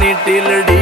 பண்ணிட்டிலடி